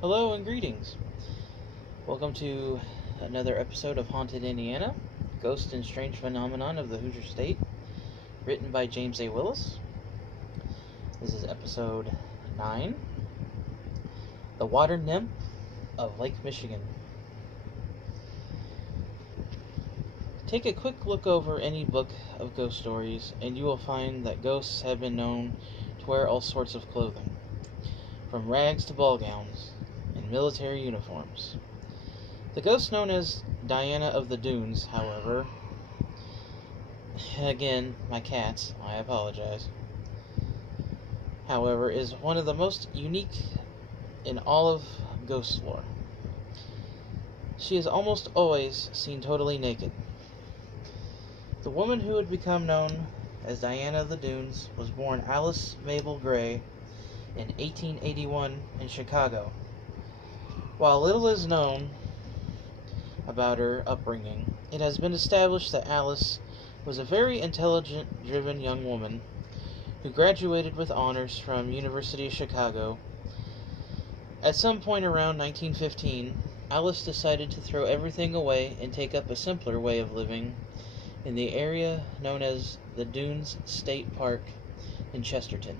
Hello and greetings. Welcome to another episode of Haunted Indiana, Ghost and Strange Phenomenon of the Hoosier State, written by James A. Willis. This is episode 9, The Water Nymph of Lake Michigan. Take a quick look over any book of ghost stories, and you will find that ghosts have been known to wear all sorts of clothing, from rags to ball gowns and military uniforms. The ghost known as Diana of the Dunes, however, again, my cats, I apologize, however, is one of the most unique in all of ghost lore. She is almost always seen totally naked. The woman who would become known as Diana of the Dunes was born Alice Mabel Gray in 1881 in Chicago. While little is known about her upbringing, it has been established that Alice was a very intelligent, driven young woman who graduated with honors from University of Chicago. At some point around 1915, Alice decided to throw everything away and take up a simpler way of living in the area known as the Dunes State Park in Chesterton.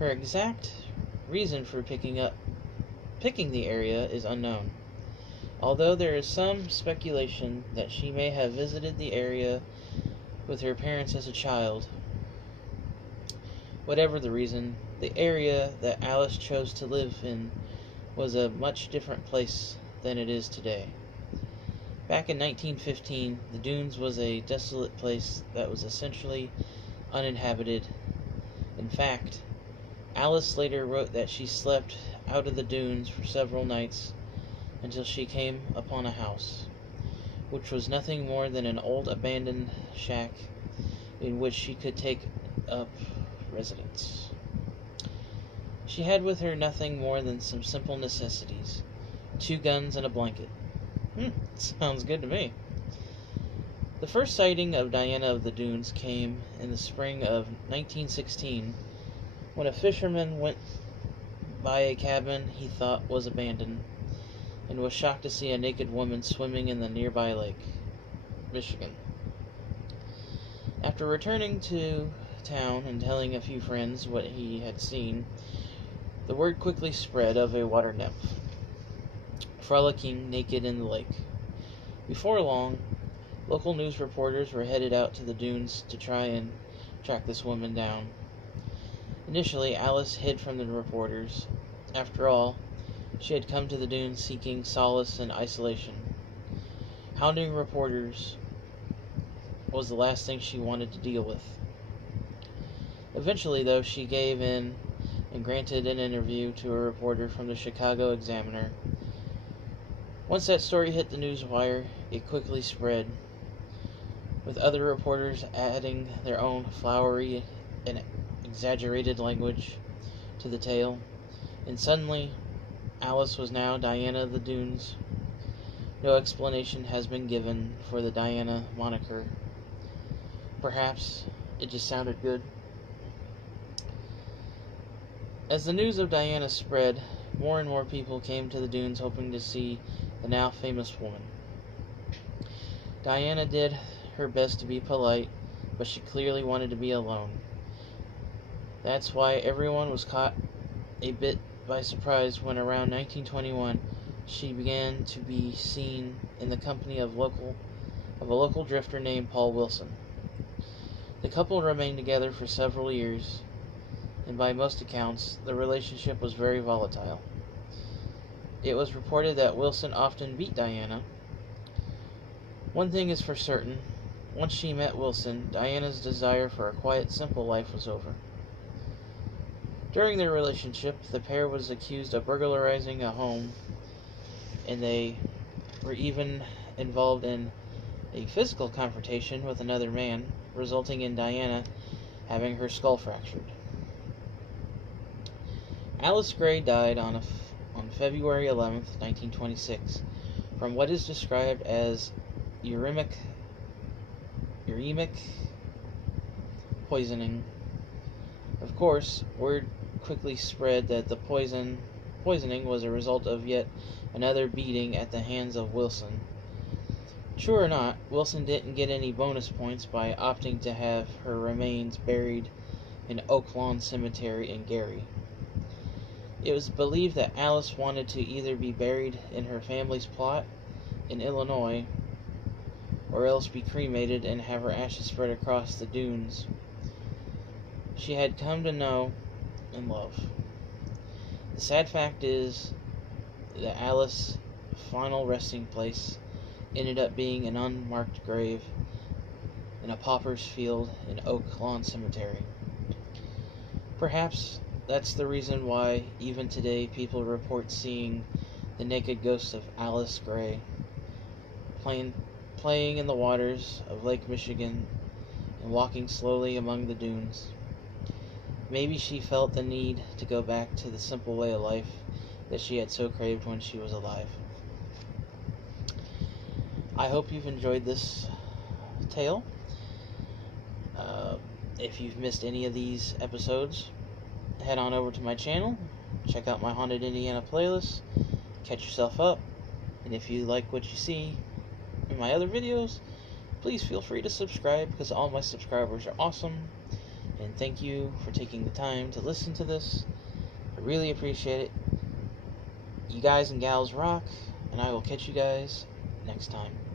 Her exact reason for picking the area is unknown, although there is some speculation that she may have visited the area with her parents as a child. Whatever the reason, the area that Alice chose to live in was a much different place than it is today. Back in 1915, the Dunes was a desolate place that was essentially uninhabited. In fact, Alice later wrote that she slept out of the dunes for several nights until she came upon a house, which was nothing more than an old abandoned shack in which she could take up residence. She had with her nothing more than some simple necessities, 2 guns and a blanket. Sounds good to me. The first sighting of Diana of the Dunes came in the spring of 1916 when a fisherman went by a cabin he thought was abandoned and was shocked to see a naked woman swimming in the nearby lake, Michigan. After returning to town and telling a few friends what he had seen, the word quickly spread of a water nymph frolicking naked in the lake. Before long, local news reporters were headed out to the dunes to try and track this woman down. Initially, Alice hid from the reporters. After all, she had come to the dunes seeking solace and isolation. Hounding reporters was the last thing she wanted to deal with. Eventually, though, she gave in and granted an interview to a reporter from the Chicago Examiner. Once that story hit the news wire, it quickly spread, with other reporters adding their own flowery and exaggerated language to the tale, and suddenly Alice was now Diana of the Dunes. No explanation has been given for the Diana moniker. Perhaps it just sounded good. As the news of Diana spread, more and more people came to the dunes hoping to see the now famous woman. Diana did her best to be polite, but she clearly wanted to be alone. That's why everyone was caught a bit by surprise when around 1921 she began to be seen in the company of a local drifter named Paul Wilson. The couple remained together for several years, and by most accounts, the relationship was very volatile. It was reported that Wilson often beat Diana. One thing is for certain, once she met Wilson, Diana's desire for a quiet, simple life was over. During their relationship, the pair was accused of burglarizing a home, and they were even involved in a physical confrontation with another man, resulting in Diana having her skull fractured. Alice Gray died on February 11th, 1926, from what is described as uremic poisoning. Of course, word quickly spread that the poison poisoning was a result of yet another beating at the hands of Wilson. True or not, Wilson didn't get any bonus points by opting to have her remains buried in Oak Lawn Cemetery in Gary. It was believed that Alice wanted to either be buried in her family's plot in Illinois or else be cremated and have her ashes spread across the dunes she had come to know and love. The sad fact is that Alice's final resting place ended up being an unmarked grave in a pauper's field in Oak Lawn Cemetery. Perhaps that's the reason why, even today, people report seeing the naked ghost of Alice Gray playing in the waters of Lake Michigan and walking slowly among the dunes. Maybe she felt the need to go back to the simple way of life that she had so craved when she was alive. I hope you've enjoyed this tale. If you've missed any of these episodes, head on over to my channel, check out my Haunted Indiana playlist, catch yourself up, and if you like what you see in my other videos, please feel free to subscribe, because all my subscribers are awesome, and thank you for taking the time to listen to this. I really appreciate it. You guys and gals rock, and I will catch you guys next time.